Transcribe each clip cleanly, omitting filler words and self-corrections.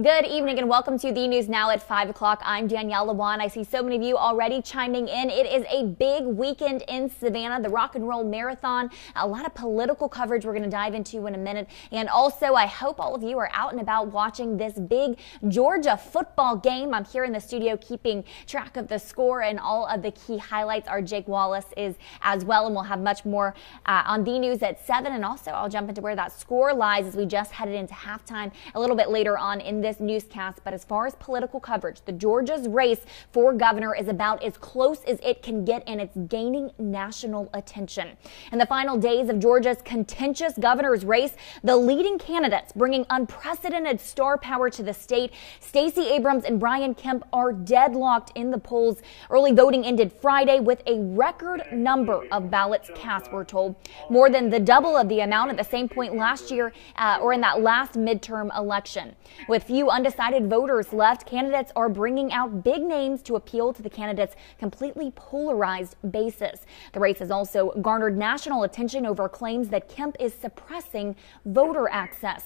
Good evening and welcome to the news now at 5 o'clock. I'm Danielle Lewan. I see so many of you already chiming in. It is a big weekend in Savannah, the Rock and Roll Marathon. A lot of political coverage we're going to dive into in a minute. And also, I hope all of you are out and about watching this big Georgia football game. I'm here in the studio keeping track of the score and all of the key highlights. Our Jake Wallace is as well, and we'll have much more on the news at 7. And also, I'll jump into where that score lies as we just headed into halftime a little bit later on in this newscast. But as far as political coverage, the Georgia's race for governor is about as close as it can get, and it's gaining national attention. In the final days of Georgia's contentious governor's race, the leading candidates bringing unprecedented star power to the state, Stacey Abrams and Brian Kemp, are deadlocked in the polls. Early voting ended Friday with a record number of ballots cast, we're told, more than the double of the amount at the same point last year or in that last midterm election. With few undecided voters left, candidates are bringing out big names to appeal to the candidates' completely polarized bases. The race has also garnered national attention over claims that Kemp is suppressing voter access.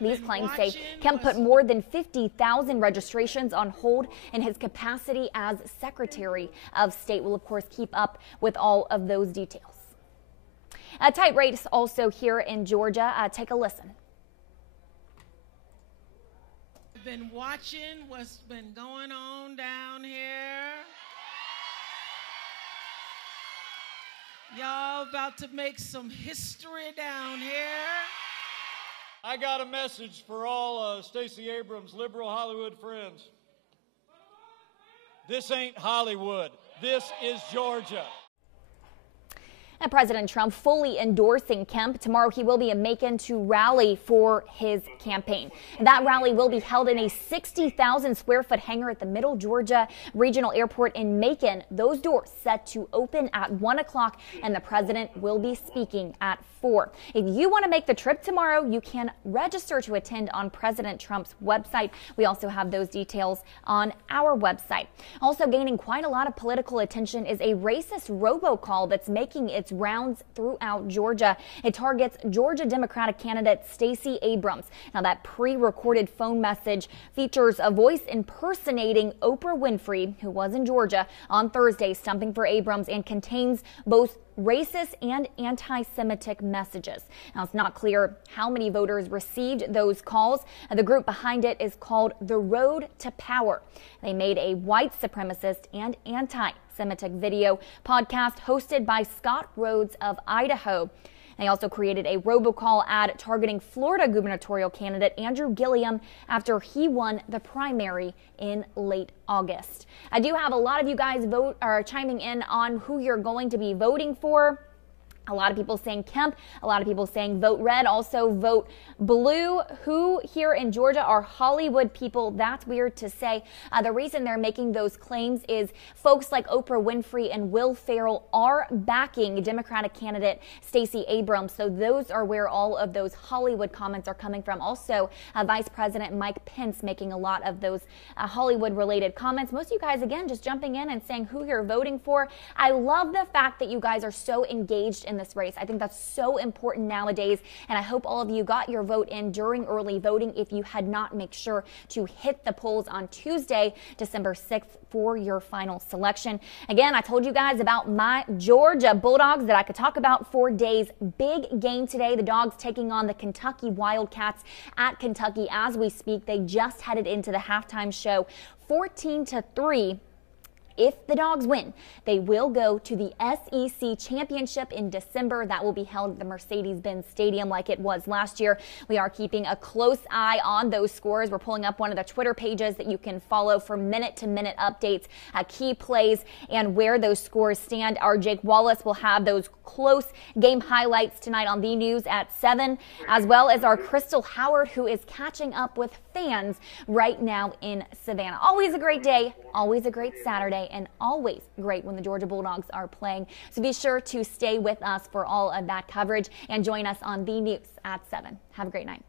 These claims say Kemp put more than 50,000 registrations on hold in his capacity as Secretary of State. We'll, of course, keep up with all of those details. A tight race also here in Georgia. Take a listen. Been watching what's been going on down here. Y'all about to make some history down here. I got a message for all Stacey Abrams' liberal Hollywood friends. This ain't Hollywood. This is Georgia. And President Trump fully endorsing Kemp. Tomorrow he will be in Macon to rally for his campaign. That rally will be held in a 60,000 square foot hangar at the Middle Georgia Regional Airport in Macon. Those doors set to open at 1 o'clock, and the president will be speaking at 4. If you want to make the trip tomorrow, you can register to attend on President Trump's website. We also have those details on our website. Also gaining quite a lot of political attention is a racist robocall that's making its rounds throughout Georgia. It targets Georgia Democratic candidate Stacey Abrams. Now, that pre-recorded phone message features a voice impersonating Oprah Winfrey, who was in Georgia on Thursday stumping for Abrams, and contains both racist and anti-Semitic messages. Now, it's not clear how many voters received those calls. The group behind it is called The Road to Power. They made a white supremacist and anti-Semitic video podcast hosted by Scott Rhodes of Idaho. They also created a robocall ad targeting Florida gubernatorial candidate Andrew Gillum after he won the primary in late August. I do have a lot of you guys chiming in on who you're going to be voting for. A lot of people saying Kemp, a lot of people saying vote red, also vote blue. Who here in Georgia are Hollywood people? That's weird to say. The reason they're making those claims is folks like Oprah Winfrey and Will Ferrell are backing Democratic candidate Stacey Abrams. So those are where all of those Hollywood comments are coming from. Also, Vice President Mike Pence making a lot of those Hollywood-related comments. Most of you guys, again, just jumping in and saying who you're voting for. I love the fact that you guys are so engaged in this race. I think that's so important nowadays, and I hope all of you got your vote in during early voting. If you had not, make sure to hit the polls on Tuesday, December 6th, for your final selection. Again, I told you guys about my Georgia Bulldogs that I could talk about for days. Big game today. The Dogs taking on the Kentucky Wildcats at Kentucky as we speak. They just headed into the halftime show 14-3. If the Dogs win, they will go to the SEC Championship in December. That will be held at the Mercedes-Benz Stadium like it was last year. We are keeping a close eye on those scores. We're pulling up one of the Twitter pages that you can follow for minute-to-minute updates, key plays, and where those scores stand. Our Jake Wallace will have those close game highlights tonight on the news at 7, as well as our Crystal Howard, who is catching up with fans right now in Savannah. Always a great day, always a great Saturday, and always great when the Georgia Bulldogs are playing. So be sure to stay with us for all of that coverage and join us on the news at 7. Have a great night.